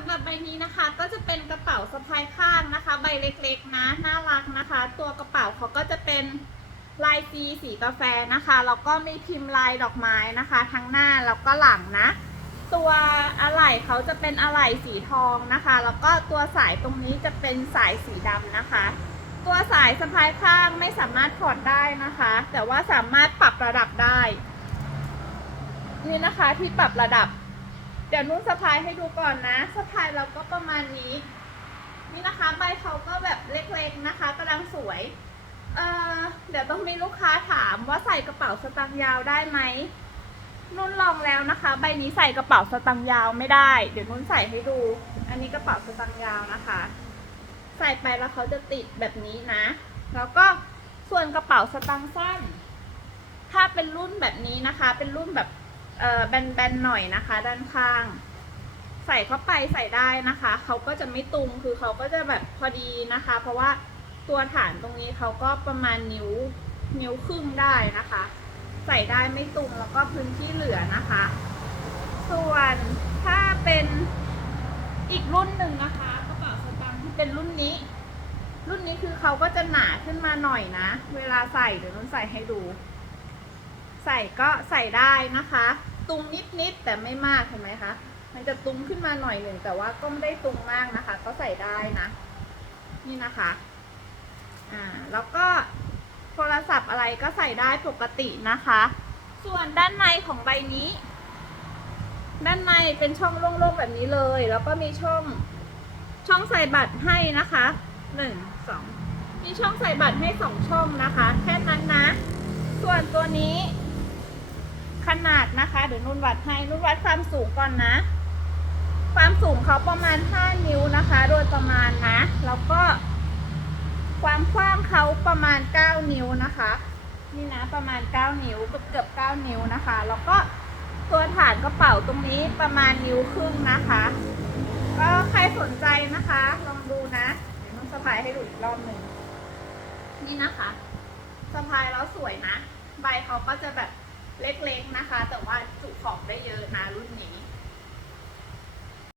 ำหรับใบนี้นะคะก็จะเป็นกระเป๋าสะพายข้างนะคะ ใบเล็กๆนะน่ารักนะคะ ตัวกระเป๋าเขาก็จะเป็นลายซีสีกาแฟนะคะแล้วก็มีพิมพ์ลายดอกไม้นะคะ ทั้งหน้าแล้วก็หลังนะ ตัวอะไหล่เขาจะเป็นอะไหล่สีทองนะคะ แล้วก็ตัวสายตรงนี้จะเป็นสายสีดำนะคะ ตัวสายสะพายข้างไม่สามารถถอดได้นะคะ แต่ว่าสามารถปรับระดับได้ นี่นะคะที่ปรับระดับ เดี๋ยวนุ่นสะพายให้ดูก่อนนะสะพายเราก็ประมาณนี้ นี่นะคะใบเขาก็แบบเล็กๆนะคะกำลังสวยเอ่อเดี๋ยวต้องมีลูกค้าถามว่าใส่กระเป๋าสตางค์ยาวได้ไหมนุ่นลองแล้วนะคะ ใบนี้ใส่กระเป๋าสตางค์ยาวไม่ได้ เดี๋ยวนุ่นใส่ให้ดู อันนี้กระเป๋าสตางค์ยาวนะคะ ใส่ไปแล้วเขาจะติดแบบนี้นะ แล้วก็ส่วนกระเป๋าสตางค์สั้น ถ้าเป็นรุ่นแบบนี้นะคะ เป็นรุ่นแบบ เอ่อแบนๆหน่อยนะคะ ด้านข้าง ใส่เข้าไปใส่ได้นะคะ เขาก็จะไม่ตุงคือเขาก็จะแบบพอดีนะคะ เพราะว่าตัวฐานตรงนี้เขาก็ประมาณนิ้วนิ้วครึ่งได้นะคะ ใส่ได้ไม่ตุงแล้วก็พื้นที่เหลือนะคะ ส่วนถ้าเป็นอีกรุ่นหนึ่งนะคะกระเป๋าสตางค์ที่เป็นรุ่นนี้ รุ่นนี้คือเขาก็จะหนาขึ้นมาหน่อยนะ เวลาใส่เดี๋ยวนุ่นใส่ให้ดู ใส่ก็ใส่ได้นะคะ ตุงนิดๆแต่ไม่มากเห็นไหมคะ มันจะตุงขึ้นมาหน่อยหนึ่งแต่ว่าก็ไม่ได้ตุงมากนะคะ ก็ใส่ได้นะ นี่นะคะ อ่า แล้วก็โทรศัพท์อะไรก็ใส่ได้ปกตินะคะ ส่วนด้านในของใบนี้ ด้านในเป็นช่องโล่งๆแบบนี้เลย แล้วก็มีช่องช่องใส่บัตรให้นะคะหนึ่งสองมีช่องใส่บัตรให้สองช่องนะคะ แค่นั้นนะ ส่วนตัวนี้ เดี๋ยวนุ่นวัดให้นุ่นวัดความสูงก่อนนะ ความสูงเขาประมาณ 5 นิ้วนะคะ โดยประมาณนะ แล้วก็ ความกว้างเขาประมาณ 9 นิ้วนะคะ นี่นะประมาณ 9 นิ้วเกือบเกือบ9นิ้วนะคะ แล้วก็ตัวฐานกระเป๋าตรงนี้ประมาณนิ้วครึ่งนะคะ ก็ใครสนใจนะคะ ลองดูนะเดี๋ยวนุ่นสะพายให้ดูอีกรอบหนึ่งนี่นะคะสะพายแล้วสวยนะ ใบเขาก็จะแบบ เล็กๆนะคะ แต่ว่าจุของได้เยอะนะรุ่นนี้